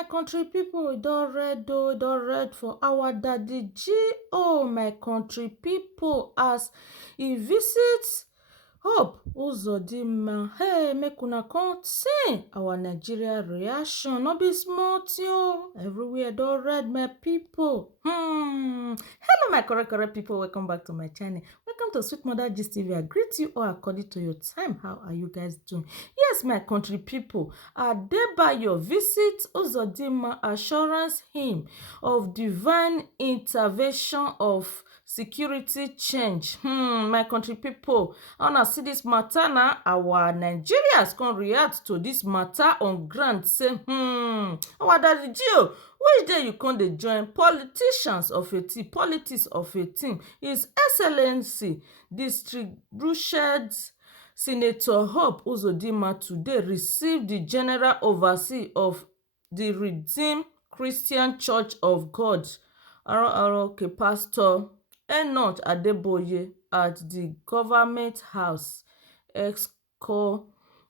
my country people, don red for our daddy G. Oh, my country people, as he visit Hope Uzodima. Hey, make una come see our Nigeria reaction. No be small thing o. Everywhere don red, my people. Hello, my correct people. Welcome back to my channel. Welcome to Sweet Mother Gist TV. I greet you all according to your time. How are you guys doing? Yes, my country people. Adebayo visit Uzodima, assurance him of divine intervention of security change. My country people, I wanna see this matter now. Our Nigerians can react to this matter on ground. Say, our daddy Gio, which day you come dey join politicians of a team, politics of a team? His Excellency Distinguished Senator Hope Uzodima today received the general overseer of the Redeemed Christian Church of God, RRK Pastor Enoch Adeboye, at the Government House, Exco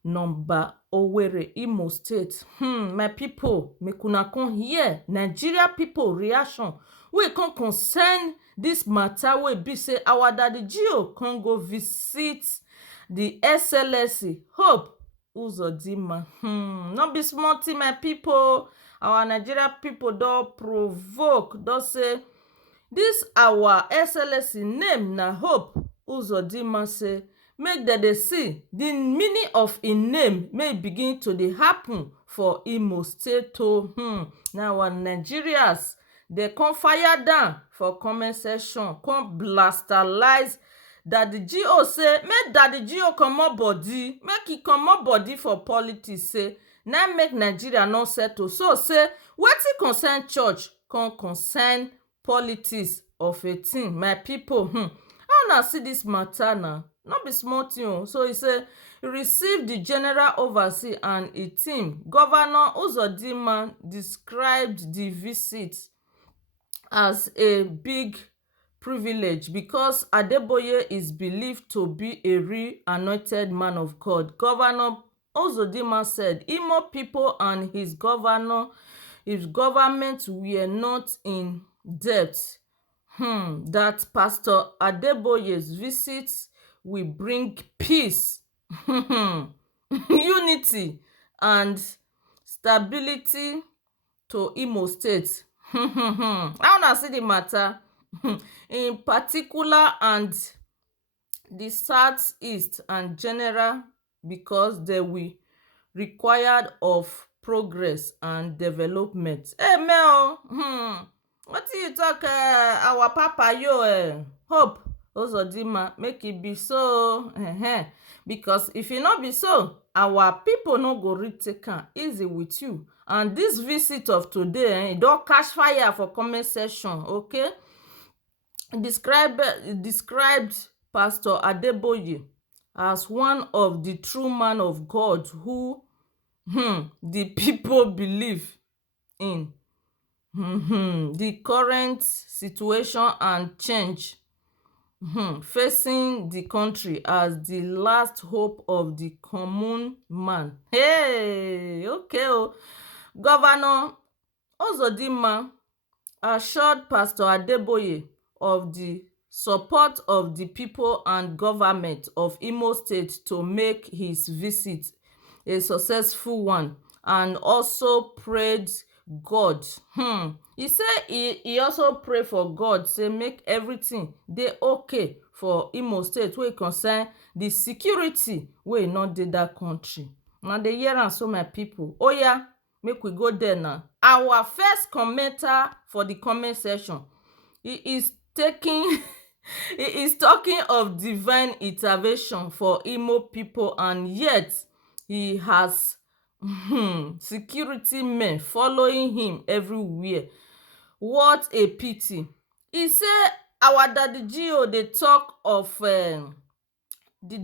number Owerri, Imo State. My people, make una come hear Nigeria people reaction wey come concern this matter wey be say our daddy Gio come go visit the Excellency Hope Uzodima. No be small thing, my people. Our Nigeria people don provoke, don say this our Excellency name na Hope Uzodima, say make dem dey see the meaning of im name, may begin to dey happen for Imo State o. Now our Nigerians, they come fire down for comment section, come blastalize daddy Gio, say make daddy Gio comot body, make e comot body for politics, say na make Nigeria no settle. So say wetin concern church come concern politics of a thing. My people, how una see this matter now? No be small thing o. So he say he received the general overseer and a team. Governor Uzodima described the visit as a big privilege because Adeboye is believed to be a real anointed man of God. Governor Uzodima said Imo people and his government were not in debt. That Pastor Adeboye's visit will bring peace, unity, and stability to Imo State. How una see the matter? In particular, and the southeast and general, because they will required of progress and development. Amen. What do you talk, our papa yo, Hope Uzodima, make it be so. Because if it not be so, our people no go retake am easy with you. And this visit of today, don't catch fire for comment section, okay? Described Pastor Adeboye as one of the true man of God who the people believe in. The current situation and change facing the country as the last hope of the common man. Hey, okay. Governor Uzodima assured Pastor Adeboye of the support of the people and government of Imo State to make his visit a successful one, and also prayed God. He say he also pray for God, say make everything dey okay for Imo State wey concern the security wey not dey that country. Now dey hear am so, my people. Oh yeah, make we go there now. Our first commenter for the comment section, he is talking of divine intervention for Imo people, and yet he has security men following him everywhere. What a pity. He say our daddy Gio dey talk of the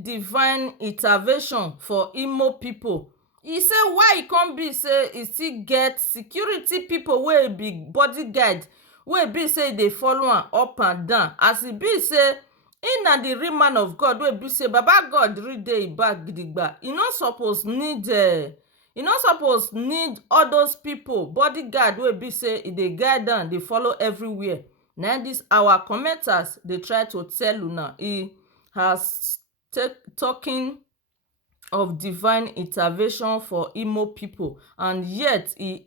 divine intervention for Imo people. He say why e come be say e still get security people wey be bodyguard, wey be say dey follow am up and down, as e be say he na the real man of God, wey be say baba God real dey back gidigba. E no suppose need e no suppose need all those people bodyguard wey be say e dey guide am dey follow everywhere. Na dis our commenters dey try to tell una. E has talking of divine intervention for Imo people, and yet he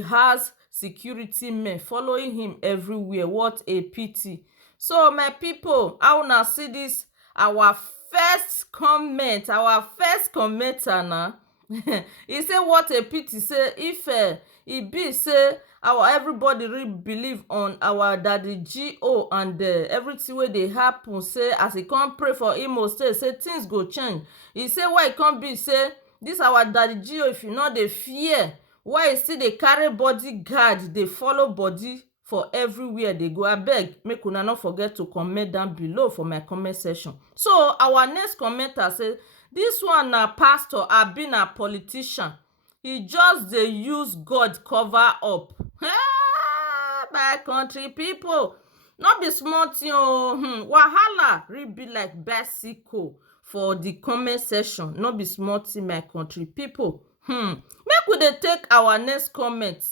has security men following him everywhere. What a pity. So my people, how una see this our first comment, our first commenter na he say what a pity, say if e be say our everybody really believe on our daddy G.O. and everything wey dey happen, say as e come pray for Imo State say things go change. E say why e come be say this our daddy G.O., if you no dey fear, why e still dey carry bodyguard dey follow body for everywhere dey go? Abeg make una no forget to comment down below for my comment section. So our next commenter say this one na pastor abi na politician, he just dey use God cover up. My country people, no be small thing o. Wahala really be like bicycle for the comment section. No be small thing, my country people. Make we dey take our next comment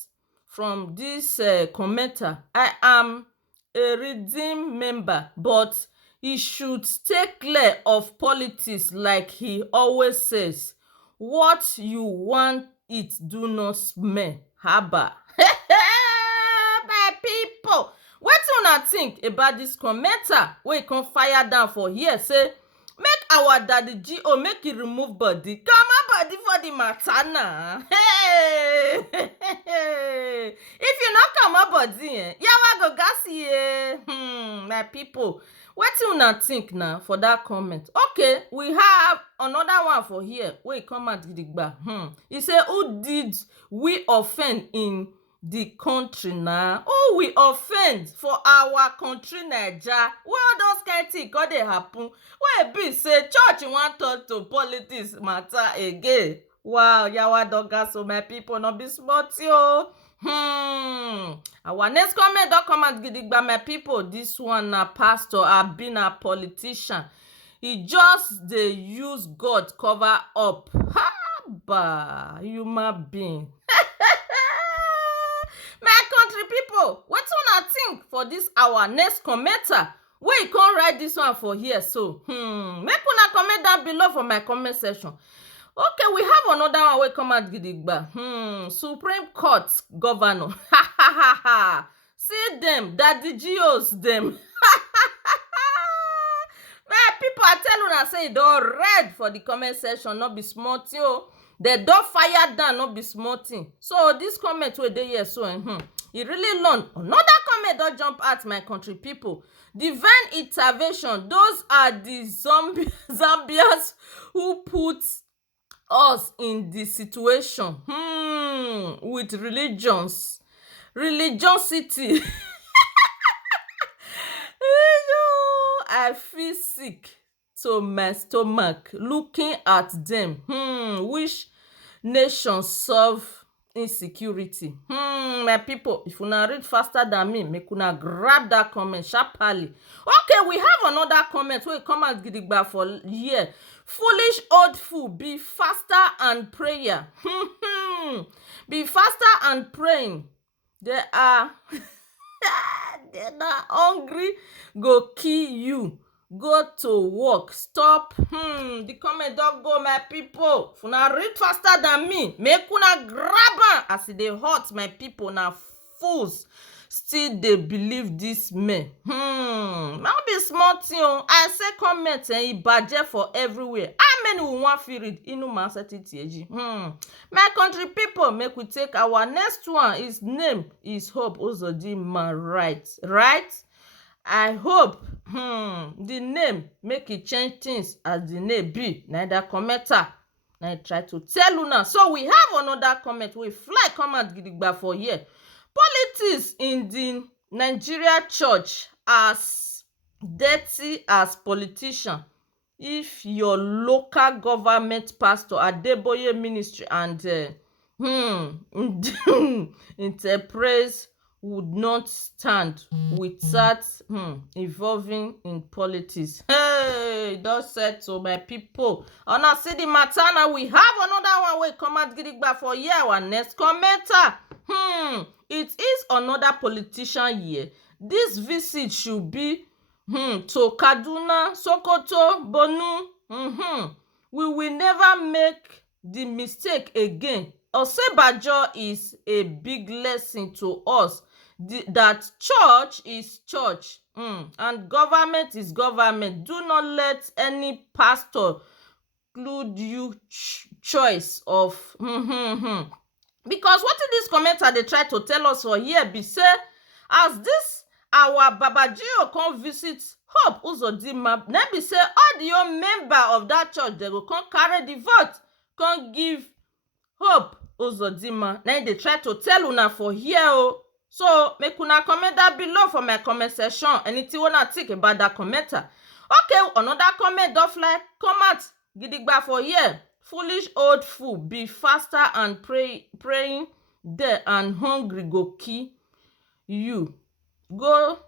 from this commenter. I am a redeemed member, but he should stay clear of politics like he always says. What you want it do not smell. Haba. My people, wetin una think about this commenter wey come fire down for here say make our daddy G.O. make e remove body, comot body for the matter na. Hey! If you no comot body, yawa go gas you. My people, wetin una think na for that comment? Okay, we have another one for here wey come out gidigba. He say who did we offend in the country na? Who we offend for our country Naija? Where all those kind thing come dey happen wey be say church wan talk to politics matter again? Wow, yawa don gas o, my people, no be small thing o. Our next comment don come out gidigba, my people. This one na pastor abi na politician, he just dey use God cover up. Haba, human being. My country people, wetin una think for this our next commenter wey e come write this one for here? So make una comment down below for my comment section. Okay, we have another one wey come out gidigba. Supreme Court governor. See them, daddy G.O.'s them. My people, I tell una say e don red for the comment section. No be small thing o. They don fire down, no be small thing. So this comment wey dey here so e really long. Another comment don jump out, my country people. Divine intervention, those are the Zambians who put us in the situation with religiosity. I feel sick to my stomach looking at them. Which nation solve insecurity? My people, if una read faster than me, make una grab that comment sharply. Okay, we have another comment wey come out gidigba for here. Foolish old fool, be faster and prayer. Be faster and praying. They are they're not hungry, go kill you. Go to work, stop. The comment don go, my people. If una read faster than me, make una grab am as e dey hot, my people. Na fools still dey believe this men. No be small thing o. I say comment e baje for everywhere. How many we wan fit read? Inu ma setiti. My country people, make we take our next one. His name is Hope Uzodima, right? I hope the name make e change things as the name be. Neither commenter na I try to tell una. So we have another comment wey fly come out gidigba for here. Politics in the Nigeria church as dirty as politician. If your local government pastor Adeboye ministry and interpret would not stand without involving in politics. Hey, don settle my people. Una see the matter now. We have another one wey come out gidigba for here. Our next commenter. It is another politician here. This visit should be to Kaduna, Sokoto, Borno. We will never make the mistake again. Osebajo is a big lesson to us that church is church and government is government. Do not let any pastor include you choice of because wetin dis commenter dey try to tell us for here be say as dis our babajio come visit Hope Uzodima, na be say all the old member of that church dem go come carry the vote come give Hope Uzodima. Na dey try to tell una for here o. So make una comment down below for my comment section anything una think about that commenter. Okay, another comment don fly come out gidigba for here. Foolish old fool, be faster and praying there and hungry go kill you. Go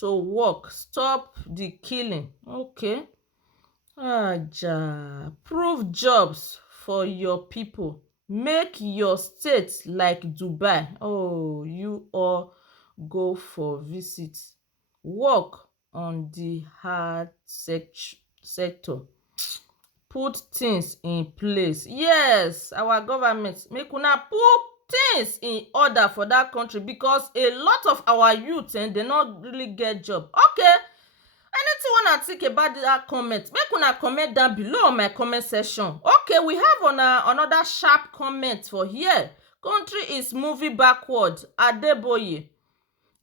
to work, stop the killing. Okay. Prove jobs for your people. Make your state like Dubai. Oh, you all go for visit. Work on the hard sector. Put things in place. Yes, our government, make una put things in order for that country because a lot of our youth they not really get job. Okay, anything una think about that comment, make una comment down below on my comment section. Okay, we have another sharp comment for here. Country is moving backward. Adeboye,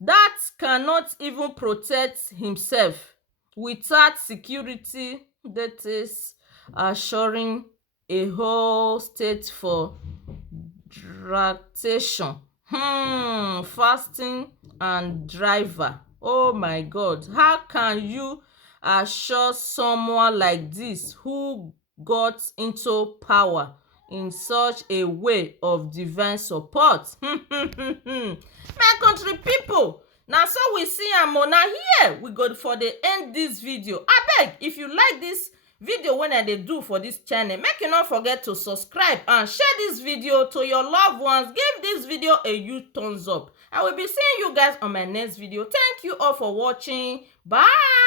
that cannot even protect himself without security, that is assuring a whole state for transportation, fasting and driver. Oh my God, how can you assure someone like this who got into power in such a way of divine support? My country people, na so we see am o. Na here we go for the end this video. Abeg, if you like this video when I dey do for this channel, make you not forget to subscribe and share this video to your loved ones. Give this video a huge thumbs up. I will be seeing you guys on my next video. Thank you all for watching. Bye.